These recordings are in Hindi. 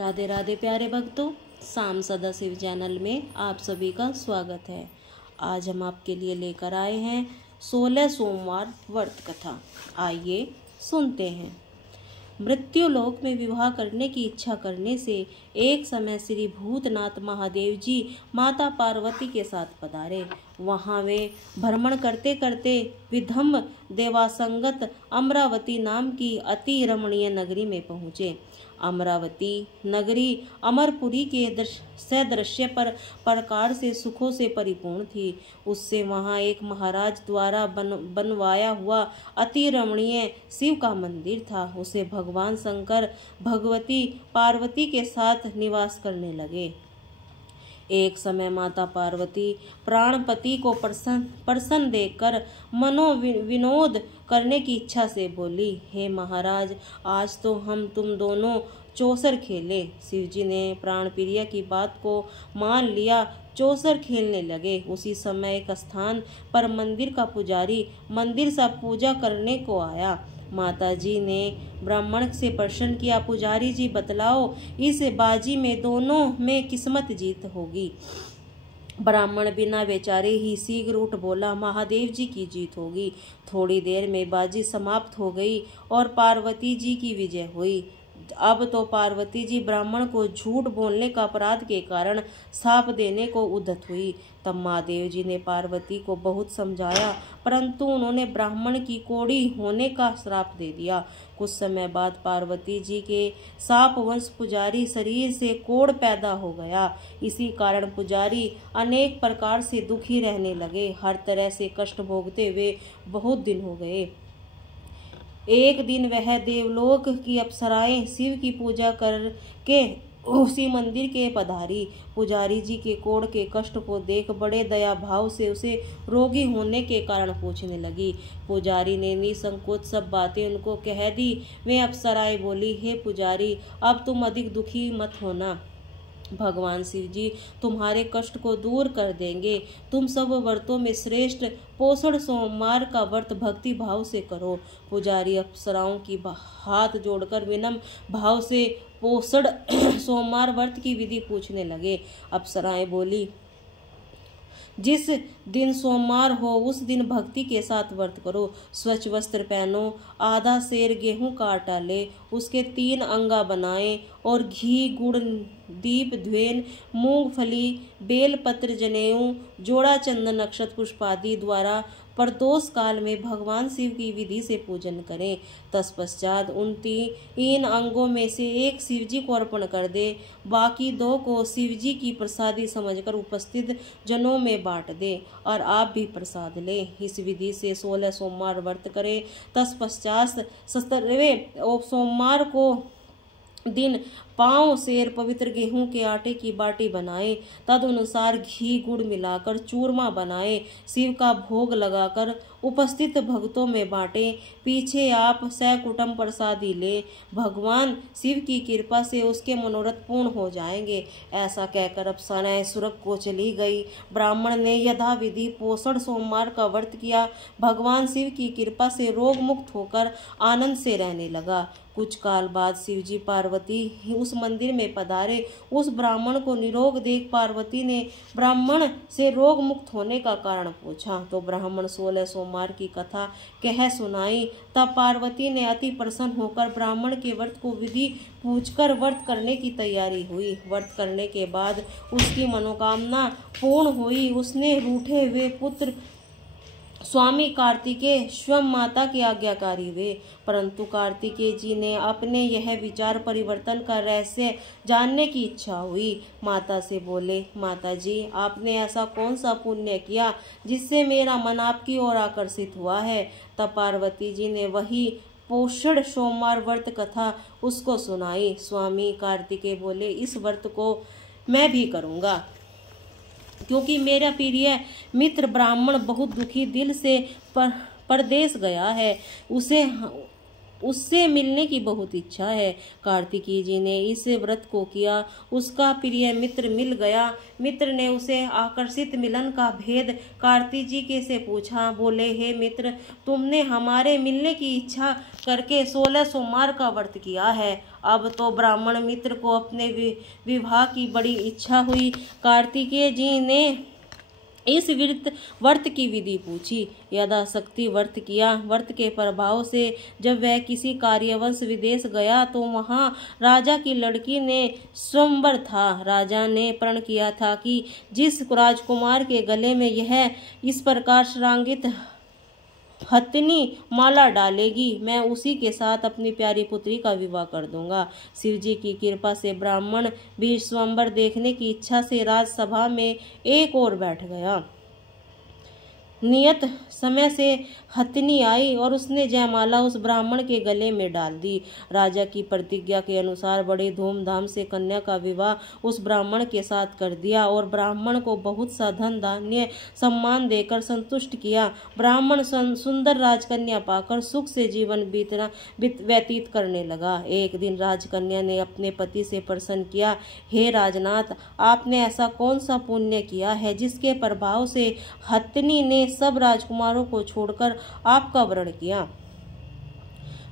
राधे राधे प्यारे भक्तों, शाम सदा शिव चैनल में आप सभी का स्वागत है। आज हम आपके लिए लेकर आए हैं 16 सोमवार व्रत कथा। आइए सुनते हैं। मृत्युलोक में विवाह करने की इच्छा करने से एक समय श्री भूतनाथ महादेव जी माता पार्वती के साथ पधारे। वहां वे भ्रमण करते करते विधम देवासंगत अमरावती नाम की अति रमणीय नगरी में पहुँचे। अमरावती नगरी अमरपुरी के सदृश्य पर प्रकार से सुखों से परिपूर्ण थी। उससे वहाँ एक महाराज द्वारा बनवाया हुआ अति रमणीय शिव का मंदिर था। उसे भगवान शंकर भगवती पार्वती के साथ निवास करने लगे। एक समय माता पार्वती प्राणपति को प्रसन्न देखकर मनोविनोद करने की इच्छा से बोली, हे महाराज, आज तो हम तुम दोनों चौसर खेले। शिवजी ने प्राणप्रिय की बात को मान लिया। चौसर खेलने लगे। उसी समय एक स्थान पर मंदिर का पुजारी मंदिर सा पूजा करने को आया। माता जी ने ब्राह्मण से प्रश्न किया, पुजारी जी बतलाओ, इस बाजी में दोनों में किस्मत जीत होगी। ब्राह्मण बिना बेचारे ही शीघ्र उठ बोला, महादेव जी की जीत होगी। थोड़ी देर में बाजी समाप्त हो गई और पार्वती जी की विजय हुई। अब तो पार्वती जी ब्राह्मण को झूठ बोलने का अपराध के कारण शाप देने को उद्यत हुई। तब महादेव जी ने पार्वती को बहुत समझाया, परंतु उन्होंने ब्राह्मण की कोढ़ी होने का श्राप दे दिया। कुछ समय बाद पार्वती जी के शाप वंश पुजारी शरीर से कोढ़ पैदा हो गया। इसी कारण पुजारी अनेक प्रकार से दुखी रहने लगे। हर तरह से कष्ट भोगते हुए बहुत दिन हो गए। एक दिन वह देवलोक की अप्सराएं शिव की पूजा करके उसी मंदिर के पधारी। पुजारी जी के कोढ़ के कष्ट को देख बड़े दया भाव से उसे रोगी होने के कारण पूछने लगी। पुजारी ने निसंकोच सब बातें उनको कह दी। वे अप्सराएं बोली, हे पुजारी, अब तुम अधिक दुखी मत होना। भगवान शिव जी तुम्हारे कष्ट को दूर कर देंगे। तुम सब व्रतों में श्रेष्ठ पोषण सोमवार का व्रत भक्ति भाव से करो। पुजारी अप्सराओं की हाथ जोड़कर विनम्र भाव से पोषण सोमवार व्रत की विधि पूछने लगे। अप्सराएं बोली, जिस दिन सोमवार हो उस दिन भक्ति के साथ व्रत करो। स्वच्छ वस्त्र पहनो, आधा सेर गेहूं का आटा ले, उसके 3 अंगा बनाएं और घी गुड़ दीप ध्वेन मूंगफली बेलपत्र जनेऊ जोड़ा चंदन नक्षत्र पुष्प आदि द्वारा प्रदोष काल में भगवान शिव की विधि से पूजन करें। तत्पश्चात उन 3 अंगों में से एक शिवजी को अर्पण कर दे, बाकी 2 को शिवजी की प्रसादी समझकर उपस्थित जनों में बांट दे और आप भी प्रसाद लें। इस विधि से 16 सोमवार व्रत करें। तत्पश्चात 17वें सोमवार को दिन 5 सेर पवित्र गेहूं के आटे की बाटी बनाएं। तदनुसार घी गुड़ मिलाकर चूरमा बनाएं। शिव का भोग लगाकर उपस्थित भक्तों में बांटें। पीछे आप सकुटुंब प्रसादी लें। भगवान शिव की कृपा से उसके मनोरथ पूर्ण हो जाएंगे। ऐसा कहकर अप्सराएं स्वर्ग को चली गई। ब्राह्मण ने यथाविधि पोषण सोमवार का व्रत किया। भगवान शिव की कृपा से रोग मुक्त होकर आनंद से रहने लगा। कुछ काल बाद शिवजी पार्वती उस मंदिर में पधारे। उस ब्राह्मण को निरोग देख पार्वती ने ब्राह्मण से रोग मुक्त होने का कारण पूछा तो ब्राह्मण 16 सोमवार की कथा कह सुनाई। तब पार्वती ने अति प्रसन्न होकर ब्राह्मण के व्रत को विधि पूछकर व्रत करने की तैयारी हुई। व्रत करने के बाद उसकी मनोकामना पूर्ण हुई। उसने रूठे हुए पुत्र स्वामी कार्तिकेय स्वयं माता के आज्ञाकारी हुए, परंतु कार्तिकेय जी ने अपने यह विचार परिवर्तन का रहस्य जानने की इच्छा हुई। माता से बोले, माता जी, आपने ऐसा कौन सा पुण्य किया जिससे मेरा मन आपकी ओर आकर्षित हुआ है। तब पार्वती जी ने वही पोषण सोमवार व्रत कथा उसको सुनाई। स्वामी कार्तिकेय बोले, इस व्रत को मैं भी करूँगा, क्योंकि मेरा प्रिय मित्र ब्राह्मण बहुत दुखी दिल से परदेश गया है। उससे मिलने की बहुत इच्छा है। कार्तिकेय जी ने इस व्रत को किया। उसका प्रिय मित्र मिल गया। मित्र ने उसे आकर्षित मिलन का भेद कार्तिकेय से पूछा। बोले, हे मित्र, तुमने हमारे मिलने की इच्छा करके 16 सोमवार का व्रत किया है। अब तो ब्राह्मण मित्र को अपने विवाह की बड़ी इच्छा हुई। कार्तिकेय जी ने इस व्रत की विधि पूछी। यथाशक्ति व्रत किया। व्रत के प्रभाव से जब वह किसी कार्यवश विदेश गया तो वहां राजा की लड़की ने स्वयंवर था। राजा ने प्रण किया था कि जिस राजकुमार के गले में यह इस प्रकार श्रांगित हथनी माला डालेगी, मैं उसी के साथ अपनी प्यारी पुत्री का विवाह कर दूंगा। शिव जी की कृपा से ब्राह्मण भी स्वयंवर देखने की इच्छा से राजसभा में एक ओर बैठ गया। नियत समय से हथनी आई और उसने जयमाला उस ब्राह्मण के गले में डाल दी। राजा की प्रतिज्ञा के अनुसार बड़े धूमधाम से कन्या का विवाह उस ब्राह्मण के साथ कर दिया और ब्राह्मण को बहुत सा धन धान्य सम्मान देकर संतुष्ट किया। ब्राह्मण सुंदर राजकन्या पाकर सुख से जीवन व्यतीत करने लगा। एक दिन राजकन्या ने अपने पति से प्रश्न किया, हे राजनाथ, आपने ऐसा कौन सा पुण्य किया है जिसके प्रभाव से हथनी ने सब राजकुमारों को छोड़कर आपका वरण किया?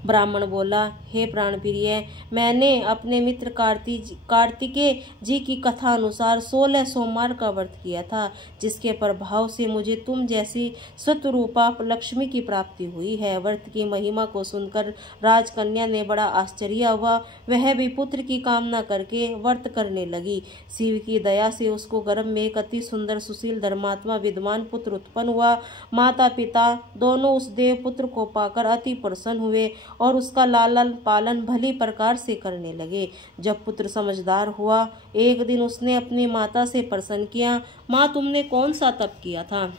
ब्राह्मण बोला, हे प्राणप्रिय, मैंने अपने मित्र कार्तिकेय जी की कथा अनुसार 16 सोमवार का व्रत किया था, जिसके प्रभाव से मुझे तुम जैसी स्वरूपा लक्ष्मी की प्राप्ति हुई है। व्रत की महिमा को सुनकर राजकन्या ने बड़ा आश्चर्य हुआ। वह भी पुत्र की कामना करके व्रत करने लगी। शिव की दया से उसको गर्भ में एक अति सुंदर सुशील धर्मात्मा विद्वान पुत्र उत्पन्न हुआ। माता पिता दोनों उस देव पुत्र को पाकर अति प्रसन्न हुए और उसका लालन पालन भली प्रकार से करने लगे। जब पुत्र समझदार हुआ, एक दिन उसने अपनी माता से प्रश्न किया, माँ, तुमने कौन सा तप किया था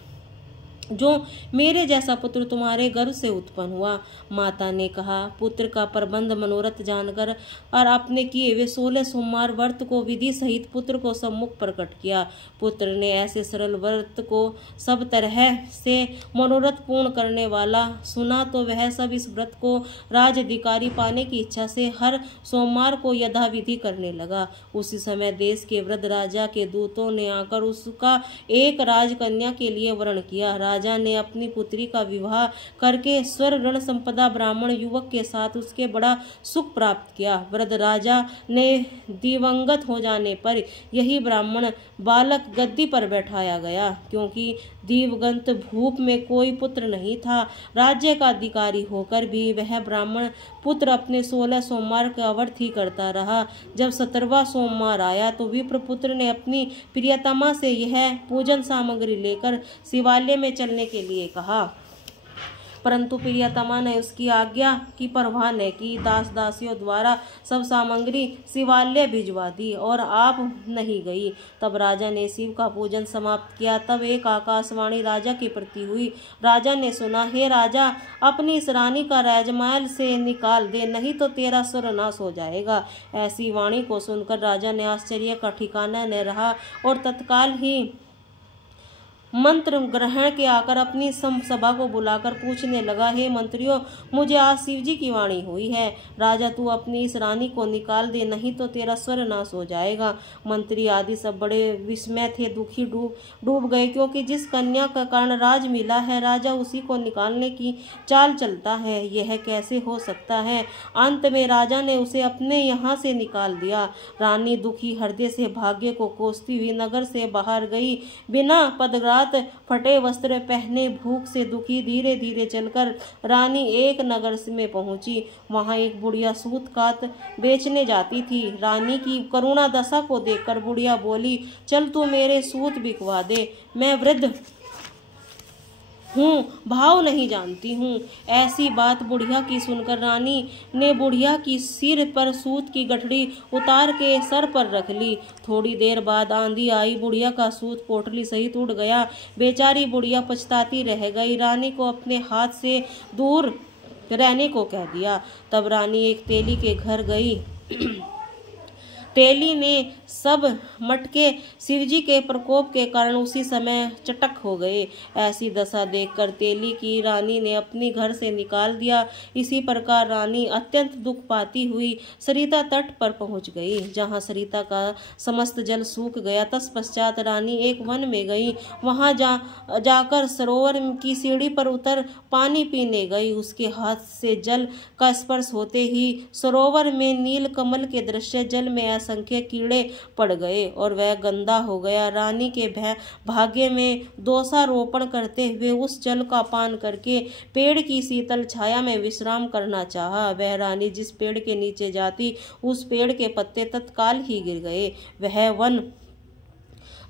जो मेरे जैसा पुत्र तुम्हारे गर्भ से उत्पन्न हुआ? माता ने कहा, पुत्र का प्रबंध मनोरथ जानकर और आपने किए वे 16 सोमवार व्रत को विधि सहित पुत्र को सम्मुख प्रकट किया। पुत्र ने ऐसे सरल व्रत को सब तरह से मनोरथ पूर्ण करने वाला सुना तो वह सब इस व्रत को राज अधिकारी पाने की इच्छा से हर सोमवार को यथाविधि करने लगा। उसी समय देश के वृद्ध राजा के दूतों ने आकर उसका एक राजकन्या के लिए वरण किया। राजा ने अपनी पुत्री का विवाह करके स्वर ऋण संपदा ब्राह्मण युवक के साथ उसके बड़ा सुख प्राप्त किया। वृद्ध राजा ने दिवंगत हो जाने पर यही ब्राह्मण बालक गद्दी पर बैठाया गया, क्योंकि दिवंगत भूप में कोई पुत्र नहीं था। राज्य का अधिकारी होकर भी वह ब्राह्मण पुत्र अपने 16 सोमवार का व्रत ही करता रहा। जब 17वां सोमवार आया तो विप्र पुत्र ने अपनी प्रियतमा से यह पूजन सामग्री लेकर शिवालय में चलने के लिए कहा, परंतु प्रियतमा ने उसकी आज्ञा की परवाह न की। दास दासियों द्वारा सब सामग्री शिवालय भिजवा दी और आप नहीं गई। तब राजा ने शिव का पूजन समाप्त किया। तब एक आकाशवाणी राजा के प्रति हुई। राजा ने सुना, हे राजा, अपनी इस रानी का राजमहल से निकाल दे, नहीं तो तेरा सर्वनाश हो जाएगा। ऐसी वाणी को सुनकर राजा ने आश्चर्य का ठिकाना न रहा और तत्काल ही मंत्र ग्रहण के आकर अपनी सभा को बुलाकर पूछने लगा, हे मंत्रियों, मुझे आज शिव जी की वाणी हुई है। राजा, तू अपनी इस रानी को निकाल दे, नहीं तो तेरा स्वर्गनाश हो जाएगा। मंत्री आदि सब बड़े विस्मय थे, दुखी डूब गए, क्योंकि जिस कन्या का कारण राज मिला है राजा उसी को निकालने की चाल चलता है। यह कैसे हो सकता है? अंत में राजा ने उसे अपने यहाँ से निकाल दिया। रानी दुखी हृदय से भाग्य को कोसती हुई नगर से बाहर गई। बिना पदग्रात फटे वस्त्र पहने भूख से दुखी धीरे धीरे चलकर रानी एक नगर में पहुंची। वहां एक बुढ़िया सूत कात बेचने जाती थी। रानी की करुणा दशा को देखकर बुढ़िया बोली, चल तू मेरे सूत बिकवा दे, मैं वृद्ध हूँ, भाव नहीं जानती हूँ। ऐसी बात बुढ़िया की सुनकर रानी ने बुढ़िया की सिर पर सूत की गठड़ी उतार के सर पर रख ली। थोड़ी देर बाद आंधी आई, बुढ़िया का सूत पोटली सहित उड़ गया। बेचारी बुढ़िया पछताती रह गई। रानी को अपने हाथ से दूर रहने को कह दिया। तब रानी एक तेली के घर गई। तेली ने सब मटके शिवजी के प्रकोप के कारण उसी समय चटक हो गए। ऐसी दशा देखकर तेली की रानी ने अपनी घर से निकाल दिया। इसी प्रकार रानी अत्यंत दुख पाती हुई सरिता तट पर पहुंच गई, जहां सरिता का समस्त जल सूख गया। तत्पश्चात रानी एक वन में गई। वहां जाकर सरोवर की सीढ़ी पर उतर पानी पीने गई। उसके हाथ से जल का स्पर्श होते ही सरोवर में नील कमल के दृश्य जल में असंख्य कीड़े पड़ गए और वह गंदा हो गया। रानी के भाग्य में दोषारोपण करते हुए उस जल का पान करके पेड़ की शीतल छाया में विश्राम करना चाहा। वह रानी जिस पेड़ के नीचे जाती, उस पेड़ के पत्ते तत्काल ही गिर गए। वह वन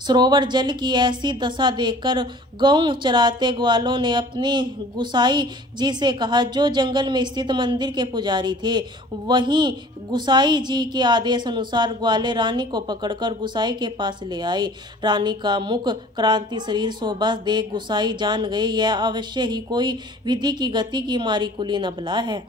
सरोवर जल की ऐसी दशा देखकर गऊ चराते ग्वालों ने अपनी गुसाई जी से कहा, जो जंगल में स्थित मंदिर के पुजारी थे। वहीं गुसाई जी के आदेश अनुसार ग्वाले रानी को पकड़कर गुसाई के पास ले आई। रानी का मुख क्रांति शरीर शोभा देख गुसाई जान गए, यह अवश्य ही कोई विधि की गति की मारी कुली नबला है।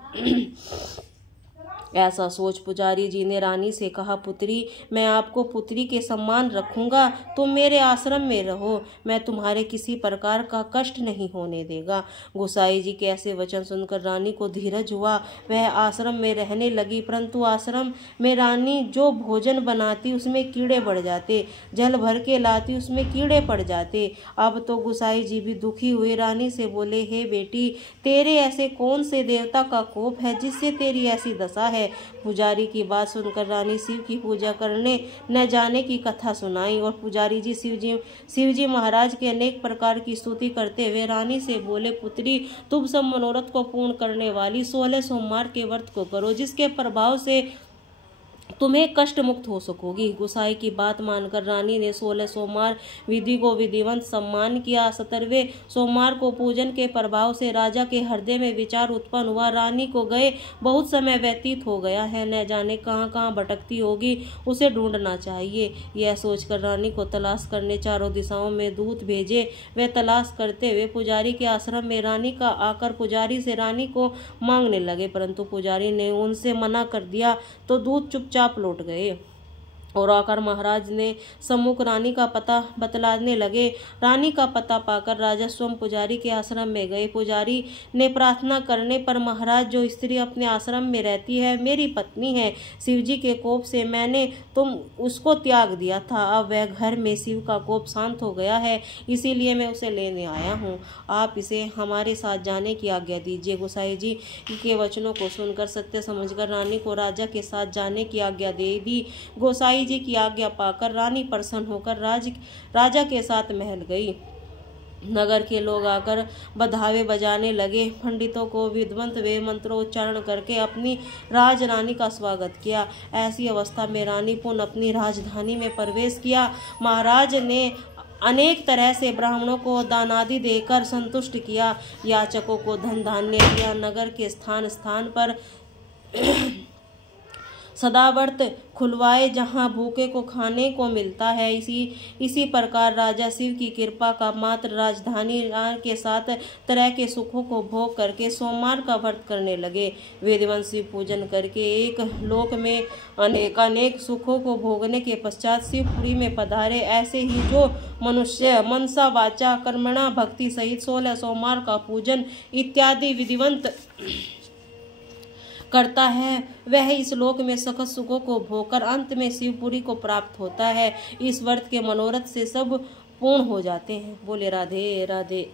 ऐसा सोच पुजारी जी ने रानी से कहा, पुत्री, मैं आपको पुत्री के समान रखूंगा। तुम मेरे आश्रम में रहो, मैं तुम्हारे किसी प्रकार का कष्ट नहीं होने देगा। गुसाई जी के ऐसे वचन सुनकर रानी को धीरज हुआ। वह आश्रम में रहने लगी, परंतु आश्रम में रानी जो भोजन बनाती उसमें कीड़े बढ़ जाते, जल भर के लाती उसमें कीड़े पड़ जाते। अब तो गुसाई जी भी दुखी हुए, रानी से बोले, हे बेटी, तेरे ऐसे कौन से देवता का कोप है जिससे तेरी ऐसी दशा है। पुजारी की बात सुनकर रानी शिव की पूजा करने न जाने की कथा सुनाई और पुजारी जी शिवजी महाराज के अनेक प्रकार की स्तुति करते हुए रानी से बोले, पुत्री, तुम सब मनोरथ को पूर्ण करने वाली 16 सोमवार के व्रत को करो, जिसके प्रभाव से तुम्हें कष्ट मुक्त हो सकोगी। गुसाई की बात मानकर रानी ने 16 सोमवार विधि को विधिवंत सम्मान किया। 17वें सोमवार को पूजन के प्रभाव से राजा के हृदय में विचार उत्पन्न हुआ, रानी को गए बहुत समय व्यतीत हो गया है, न जाने कहां कहां भटकती होगी, उसे ढूंढना चाहिए। यह सोचकर रानी को तलाश करने चारों दिशाओं में दूत भेजे। वे तलाश करते हुए पुजारी के आश्रम में रानी का आकर पुजारी से रानी को मांगने लगे, परंतु पुजारी ने उनसे मना कर दिया तो दूत चुपचाप लौट गए और आकर महाराज ने सम्मुख रानी का पता बतलाने लगे। रानी का पता पाकर राजा स्वयं पुजारी के आश्रम में गए। पुजारी ने प्रार्थना करने पर, महाराज, जो स्त्री अपने आश्रम में रहती है मेरी पत्नी है। शिवजी के कोप से मैंने उसको त्याग दिया था। अब वह घर में शिव का कोप शांत हो गया है, इसीलिए मैं उसे लेने आया हूँ। आप इसे हमारे साथ जाने की आज्ञा दीजिए। गुसाई जी के वचनों को सुनकर सत्य समझकर रानी को राजा के साथ जाने की आज्ञा दे दी। गोसाई जी की आज्ञा पाकर रानी प्रसन्न होकर राजा के साथ महल गई। नगर के लोग आकर बधावे बजाने लगे। पंडितों को विद्वंत वे मंत्रोच्चारण करके अपनी राजरानी का स्वागत किया। ऐसी अवस्था में रानी पुनः अपनी राजधानी में प्रवेश किया। महाराज ने अनेक तरह से ब्राह्मणों को दानादि देकर संतुष्ट किया, याचकों को धन धान्य दिया। नगर के स्थान स्थान पर सदाव्रत खुलवाए, जहां भूखे को खाने को मिलता है। इसी प्रकार राजा शिव की कृपा का मात्र राजधानी के साथ तरह के सुखों को भोग करके सोमवार का व्रत करने लगे। वेदवंत शिव पूजन करके एक लोक में अनेक सुखों को भोगने के पश्चात शिवपुरी में पधारे। ऐसे ही जो मनुष्य मनसा वाचा कर्मणा भक्ति सहित 16 सोमवार का पूजन इत्यादि विधिवंत करता है, वह इस लोक में सखत सुखों को भोगकर अंत में शिवपुरी को प्राप्त होता है। इस व्रत के मनोरथ से सब पूर्ण हो जाते हैं। बोले राधे राधे।